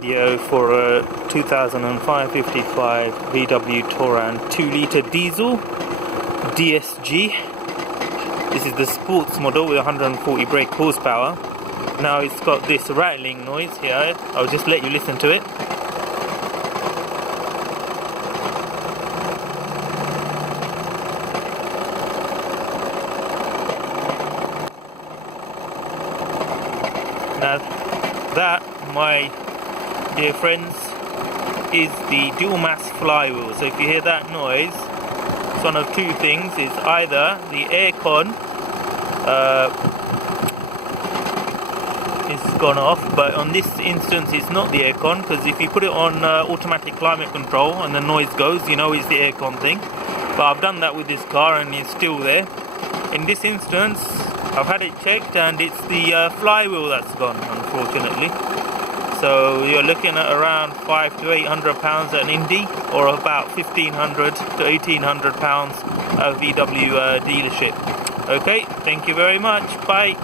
Video for a 2005-55 VW Touran 2-litre diesel DSG. This is the sports model with 140 brake horsepower. Now it's got this rattling noise here. I'll just let you listen to it. Now that, my dear friends, is the dual mass flywheel. So if you hear that noise, it's one of two things. It's either the aircon is gone off, but on this instance it's not the aircon, because if you put it on automatic climate control and the noise goes, you know it's the aircon thing. But I've done that with this car and it's still there. In this instance I've had it checked and it's the flywheel that's gone, unfortunately. So you're looking at around £500 to £800 at an Indy, or about £1,500 to £1,800 at a VW dealership. Okay, thank you very much. Bye.